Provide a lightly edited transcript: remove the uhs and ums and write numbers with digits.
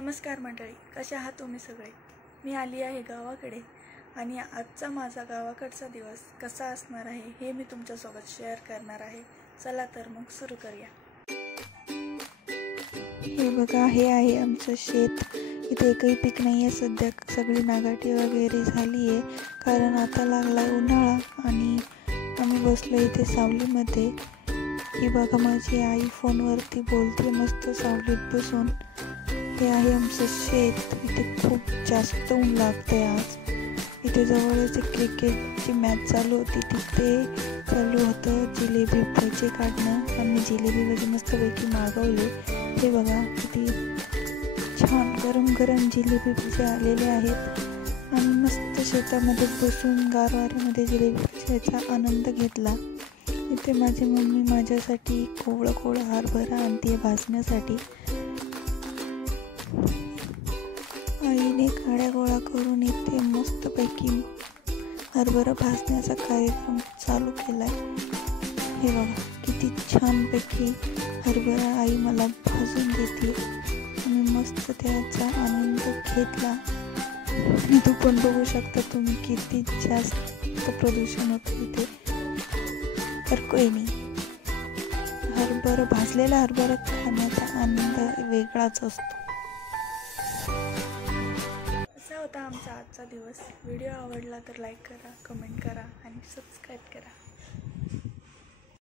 नमस्कार मंडळी, कसे आहात तुम्ही सगळे? मी आली आहे गावाकडे आणि आजचा माझा गावाकडचा दिवस कसा असणार आहे हे मी तुमच्यासोबत शेअर करणार आहे. चला तर मग सुरू करूया. हे बघा, हे आहे आमचं शेत. इथे एकही पीक नाही आहे सध्या. सगळी नागाटी वगैरे झाली आहे कारण आता लागला उन्हाळा आणि आम्ही बसलो इथे सावलीमध्ये. ही बघा, माझी आई फोनवरती बोलते मस्त सावलीत बसून. हे आहे आमचं शेत. इथे खूप जास्त ऊन लागतंय आज. इथे जवळच एक क्रिकेटची मॅच चालू होती, तिथे चालू होतं जिलेबी भजे काढणं. आम्ही जिलेबी भजे मस्तपैकी मागवले. हे बघा, किती छान गरम गरम जिलेबी भजे आलेले आहेत. आम्ही मस्त शेतामध्ये बसून गारवाऱ्यामध्ये जिलेबी भज्याचा आनंद घेतला. इथे माझी मम्मी माझ्यासाठी कोवळं हरभरा आणते भाजण्यासाठी. आईने काड्या गोळा करून इथे मस्तपैकी हरभरा भाजण्याचा कार्यक्रम चालू केलाय. हे बघा, किती छानपैकी हरभरा आई मला भाजून देते. मी मस्त त्याचा आनंद घेतला. इथे पण बघू शकता तुम्ही किती जास्त प्रदूषण होतं इथे. तर कोई नाही, हरभरा भाजलेला हरभरा खाण्याचा आनंद वेगळाच असतो. असा होता आमचा आजचा दिवस. व्हिडिओ आवडला तर लाईक करा, कमेंट करा आणि सबस्क्राईब करा.